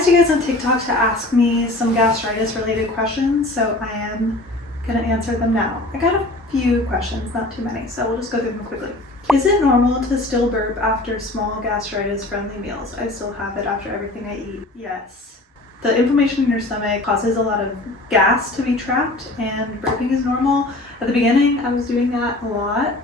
asked you guys on TikTok to ask me some gastritis related questions, so I am gonna answer them now. I got a few questions, not too many, so we'll just go through them quickly. Is it normal to still burp after small gastritis friendly meals? I still have it after everything I eat. Yes. The inflammation in your stomach causes a lot of gas to be trapped, and burping is normal. At the beginning, I was doing that a lot.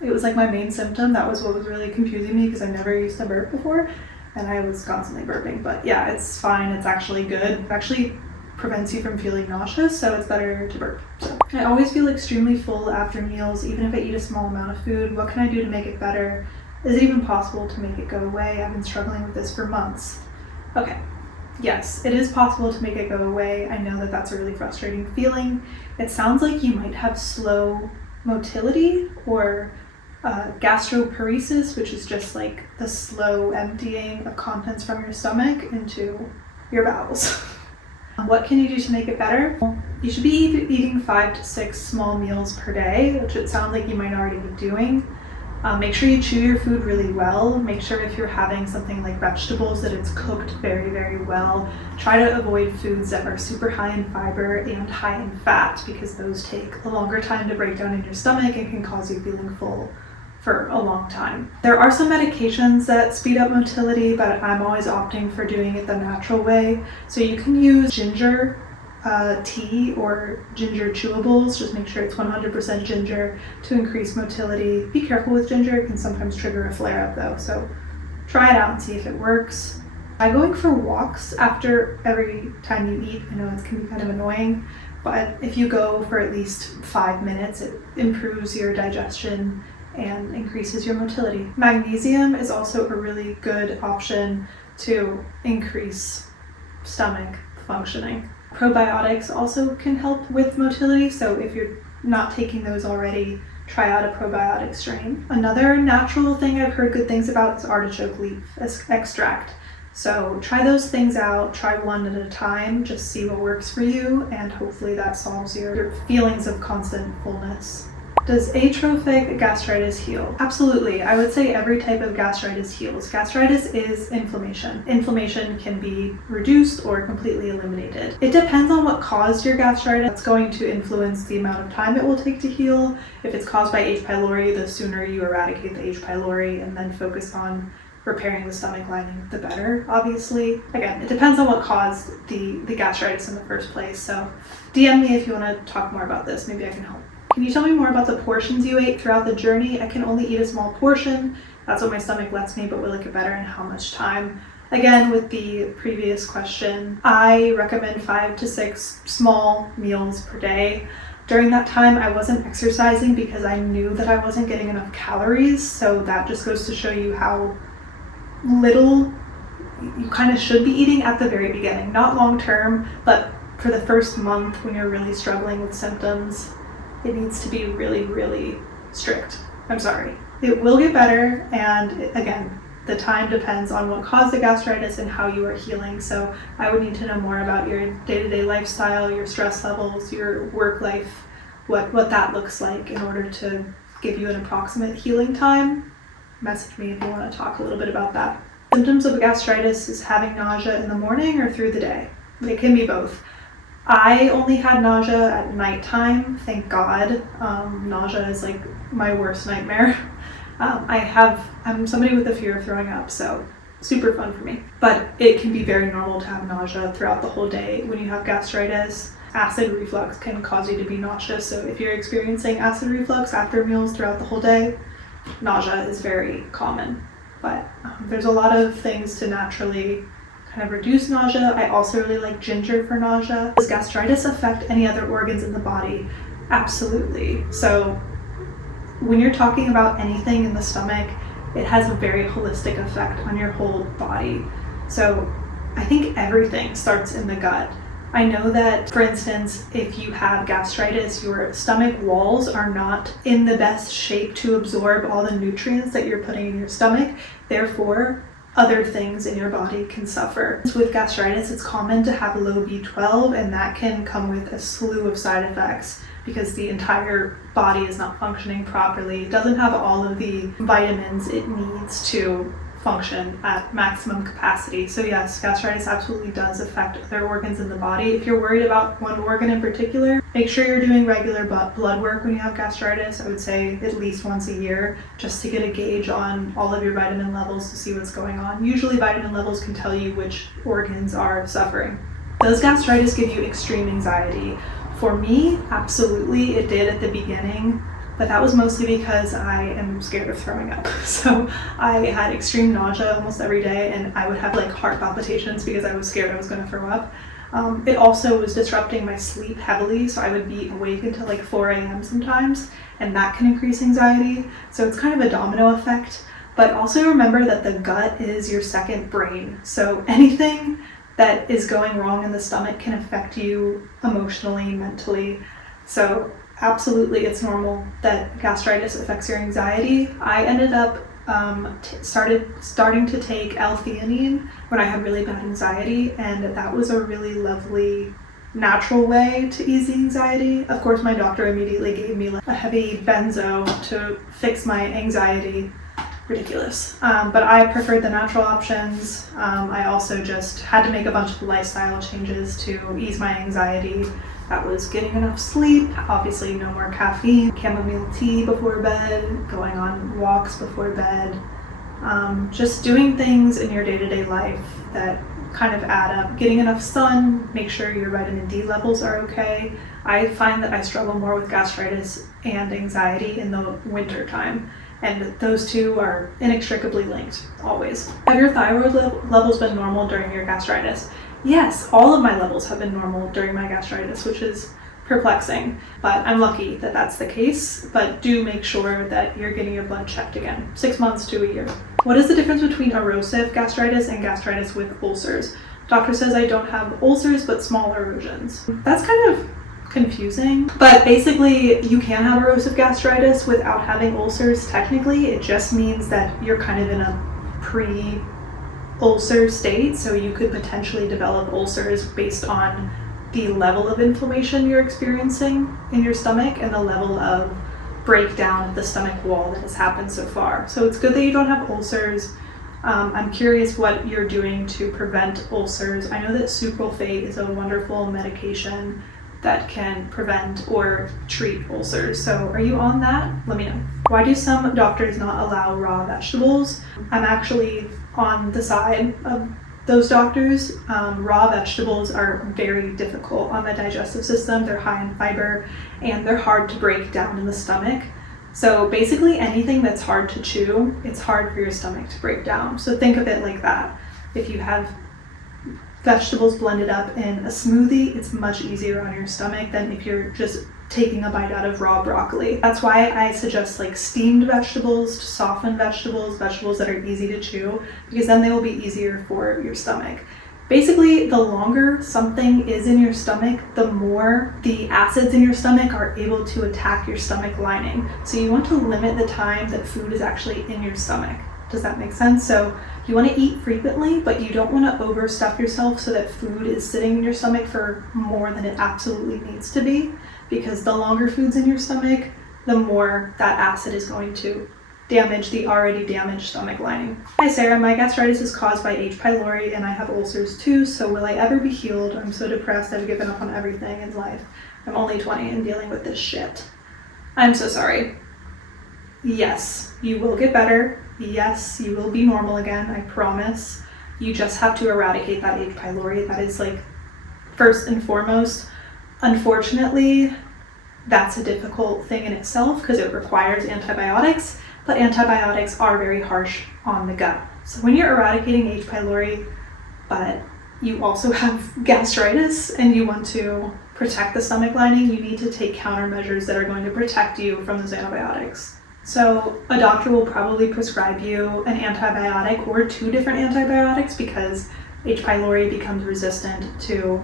It was like my main symptom. That was what was really confusing me because I never used to burp before, and I was constantly burping. But yeah, it's fine. It's actually good. It actually prevents you from feeling nauseous, so it's better to burp. So I always feel extremely full after meals, even if I eat a small amount of food. What can I do to make it better? Is it even possible to make it go away? I've been struggling with this for months. Okay. Yes, it is possible to make it go away. I know that that's a really frustrating feeling. It sounds like you might have slow motility or gastroparesis, which is just like the slow emptying of contents from your stomach into your bowels. What can you do to make it better? You should be eating 5 to 6 small meals per day, which it sounds like you might already be doing. Make sure you chew your food really well. Make sure if you're having something like vegetables that it's cooked very, very well. Try to avoid foods that are super high in fiber and high in fat, because those take a longer time to break down in your stomach and can cause you feeling full for a long time. There are some medications that speed up motility, but I'm always opting for doing it the natural way. So you can use ginger tea or ginger chewables. Just make sure it's 100% ginger to increase motility. Be careful with ginger, it can sometimes trigger a flare-up though, so try it out and see if it works. By going for walks after every time you eat, I know it can be kind of annoying, but if you go for at least 5 minutes, it improves your digestion and increases your motility. Magnesium is also a really good option to increase stomach functioning. Probiotics also can help with motility, so if you're not taking those already, try out a probiotic strain. Another natural thing I've heard good things about is artichoke leaf extract. So try those things out, try one at a time, just see what works for you, and hopefully that solves your feelings of constant fullness. Does atrophic gastritis heal? Absolutely. I would say every type of gastritis heals. Gastritis is inflammation. Inflammation can be reduced or completely eliminated. It depends on what caused your gastritis. That's going to influence the amount of time it will take to heal. If it's caused by H. pylori, the sooner you eradicate the H. pylori and then focus on repairing the stomach lining, the better, obviously. Again, it depends on what caused the gastritis in the first place. So DM me if you want to talk more about this. Maybe I can help. Can you tell me more about the portions you ate throughout the journey? I can only eat a small portion. That's what my stomach lets me, but will it get better and how much time? Again, with the previous question, I recommend 5 to 6 small meals per day. During that time, I wasn't exercising because I knew that I wasn't getting enough calories. So that just goes to show you how little you kind of should be eating at the very beginning. Not long term, but for the first month when you're really struggling with symptoms, it needs to be really, really strict. I'm sorry. It will get better, and again, the time depends on what caused the gastritis and how you are healing. So I would need to know more about your day-to-day lifestyle, your stress levels, your work life, what that looks like in order to give you an approximate healing time. Message me if you want to talk a little bit about that. Symptoms of gastritis is having nausea in the morning or through the day. It can be both. I only had nausea at nighttime, thank God. Nausea is like my worst nightmare. I'm somebody with a fear of throwing up, so super fun for me. But it can be very normal to have nausea throughout the whole day when you have gastritis. Acid reflux can cause you to be nauseous, so if you're experiencing acid reflux after meals throughout the whole day, nausea is very common. But there's a lot of things to naturally kind of reduce nausea. I also really like ginger for nausea. Does gastritis affect any other organs in the body? Absolutely. So when you're talking about anything in the stomach, it has a very holistic effect on your whole body. So I think everything starts in the gut. I know that, for instance, if you have gastritis, your stomach walls are not in the best shape to absorb all the nutrients that you're putting in your stomach. Therefore, other things in your body can suffer. With gastritis, it's common to have low B12, and that can come with a slew of side effects because the entire body is not functioning properly. It doesn't have all of the vitamins it needs to function at maximum capacity. So yes, gastritis absolutely does affect other organs in the body. If you're worried about one organ in particular, make sure you're doing regular blood work when you have gastritis. I would say at least once a year, just to get a gauge on all of your vitamin levels to see what's going on. Usually vitamin levels can tell you which organs are suffering. Does gastritis give you extreme anxiety? For me, absolutely, it did at the beginning. But that was mostly because I am scared of throwing up. So I had extreme nausea almost every day, and I would have like heart palpitations because I was scared I was going to throw up. It also was disrupting my sleep heavily, so I would be awake until like 4 a.m. sometimes, and that can increase anxiety. So it's kind of a domino effect. But also remember that the gut is your second brain. So anything that is going wrong in the stomach can affect you emotionally, mentally. So absolutely, it's normal that gastritis affects your anxiety. I ended up starting to take L-theanine when I had really bad anxiety, and that was a really lovely, natural way to ease the anxiety. Of course, my doctor immediately gave me like a heavy benzo to fix my anxiety. Ridiculous. But I preferred the natural options. I also just had to make a bunch of lifestyle changes to ease my anxiety. That was getting enough sleep, obviously no more caffeine, chamomile tea before bed, going on walks before bed, just doing things in your day-to-day life that kind of add up. Getting enough sun, make sure your vitamin D levels are okay. I find that I struggle more with gastritis and anxiety in the winter time, and those two are inextricably linked, always. Have your thyroid levels been normal during your gastritis? Yes, all of my levels have been normal during my gastritis, which is perplexing, but I'm lucky that that's the case. But do make sure that you're getting your blood checked again, 6 months to a year. What is the difference between erosive gastritis and gastritis with ulcers? Doctor says I don't have ulcers, but small erosions. That's kind of confusing, but basically you can have erosive gastritis without having ulcers. Technically, it just means that you're kind of in a pre-ulcer state, so you could potentially develop ulcers based on the level of inflammation you're experiencing in your stomach and the level of breakdown of the stomach wall that has happened so far. So it's good that you don't have ulcers. I'm curious what you're doing to prevent ulcers. I know that sucralfate is a wonderful medication that can prevent or treat ulcers. So are you on that? Let me know. Why do some doctors not allow raw vegetables? I'm actually on the side of those doctors. Raw vegetables are very difficult on the digestive system. They're high in fiber and they're hard to break down in the stomach. So basically anything that's hard to chew, it's hard for your stomach to break down. So think of it like that. If you have vegetables blended up in a smoothie, it's much easier on your stomach than if you're just taking a bite out of raw broccoli. That's why I suggest like steamed vegetables, softened vegetables, vegetables that are easy to chew, because then they will be easier for your stomach. Basically, the longer something is in your stomach, the more the acids in your stomach are able to attack your stomach lining. So you want to limit the time that food is actually in your stomach. Does that make sense? So you want to eat frequently, but you don't want to overstuff yourself so that food is sitting in your stomach for more than it absolutely needs to be, because the longer food's in your stomach, the more that acid is going to damage the already damaged stomach lining. Hi Sarah, my gastritis is caused by H. pylori and I have ulcers too, so will I ever be healed? I'm so depressed, I've given up on everything in life. I'm only 20 and dealing with this shit. I'm so sorry. Yes, you will get better. Yes, you will be normal again, I promise. You just have to eradicate that H. pylori. That is like first and foremost. Unfortunately, that's a difficult thing in itself because it requires antibiotics, but antibiotics are very harsh on the gut. So when you're eradicating H. pylori, but you also have gastritis and you want to protect the stomach lining, you need to take countermeasures that are going to protect you from those antibiotics. So a doctor will probably prescribe you an antibiotic or 2 different antibiotics because H. pylori becomes resistant to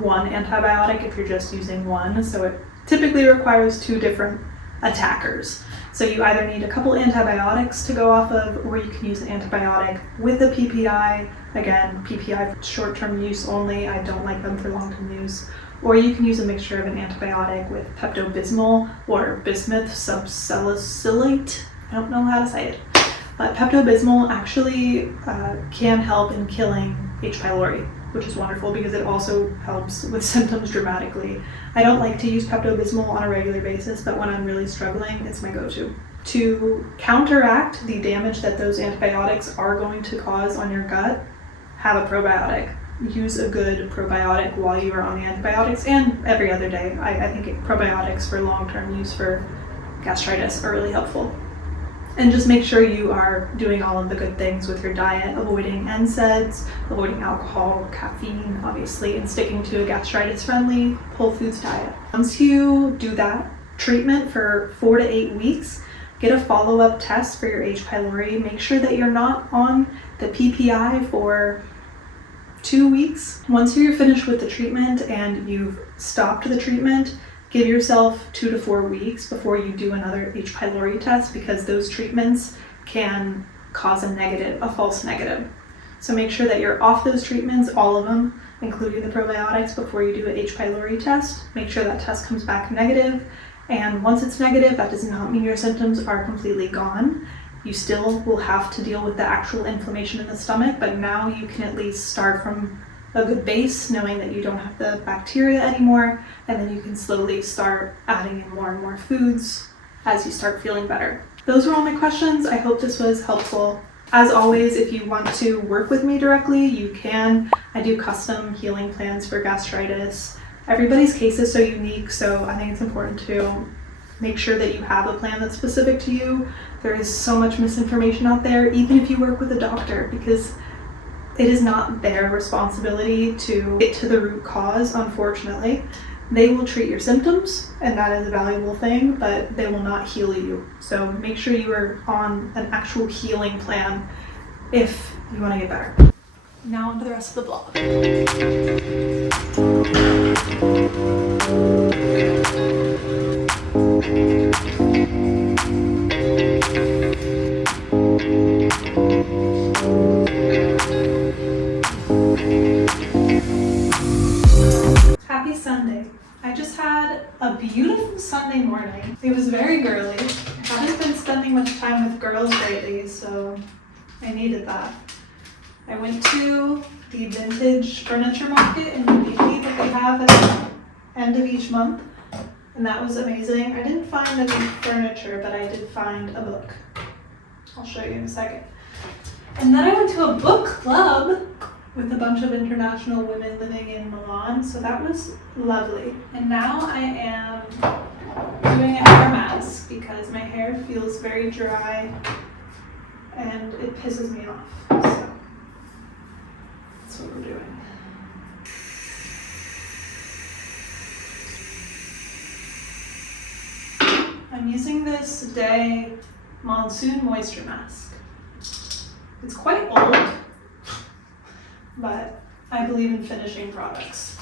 one antibiotic if you're just using one. So it typically requires 2 different attackers. So you either need a couple antibiotics to go off of, or you can use an antibiotic with a PPI. Again, PPI for short-term use only. I don't like them for long-term use. Or you can use a mixture of an antibiotic with Pepto-Bismol or bismuth subsalicylate. I don't know how to say it. Pepto-Bismol actually can help in killing H. pylori, which is wonderful because it also helps with symptoms dramatically. I don't like to use Pepto-Bismol on a regular basis, but when I'm really struggling, it's my go-to. To counteract the damage that those antibiotics are going to cause on your gut, have a probiotic. Use a good probiotic while you are on the antibiotics and every other day. I think probiotics for long-term use for gastritis are really helpful. And just make sure you are doing all of the good things with your diet, avoiding NSAIDs, avoiding alcohol, caffeine, obviously, and sticking to a gastritis-friendly whole foods diet. Once you do that treatment for 4 to 8 weeks, get a follow-up test for your H. pylori. Make sure that you're not on the PPI for 2 weeks. Once you're finished with the treatment and you've stopped the treatment, give yourself 2 to 4 weeks before you do another H. pylori test, because those treatments can cause a false negative. So make sure that you're off those treatments, all of them, including the probiotics, before you do an H. pylori test. Make sure that test comes back negative. And once it's negative, that does not mean your symptoms are completely gone. You still will have to deal with the actual inflammation in the stomach, but now you can at least start from a good base, knowing that you don't have the bacteria anymore, and then you can slowly start adding in more and more foods as you start feeling better. Those were all my questions. I hope this was helpful. As always, if you want to work with me directly, you can. I do custom healing plans for gastritis. Everybody's case is so unique, so I think it's important to make sure that you have a plan that's specific to you. There is so much misinformation out there, even if you work with a doctor, because it is not their responsibility to get to the root cause, unfortunately. They will treat your symptoms, and that is a valuable thing, but they will not heal you. So make sure you are on an actual healing plan if you want to get better. Now on to the rest of the vlog. Happy Sunday. I just had a beautiful Sunday morning. It was very girly. I haven't been spending much time with girls lately, so I needed that. I went to the vintage furniture market in New Delhi that they have at the end of each month, and that was amazing. I didn't find any furniture, but I did find a book. I'll show you in a second. And then I went to a book club with a bunch of international women living in Milan, so that was lovely. And now I am doing a hair mask because my hair feels very dry and it pisses me off, so that's what we're doing. I'm using this Day Monsoon Moisture Mask. It's quite old, but I believe in finishing products.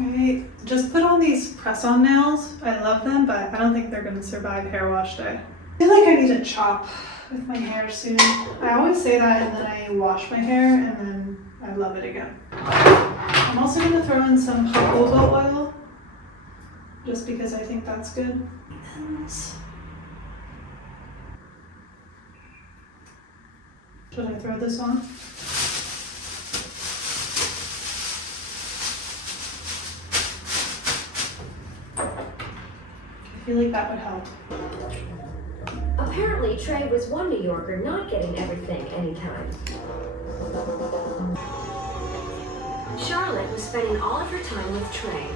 I just put on these press-on nails. I love them, but I don't think they're going to survive hair wash day. I feel like I need to chop with my hair soon. I always say that, and then I wash my hair and then I love it again. I'm also going to throw in some jojoba oil just because I think that's good. And should I throw this on? I feel like that would help. Apparently, Trey was one New Yorker not getting everything anytime. Charlotte was spending all of her time with Trey.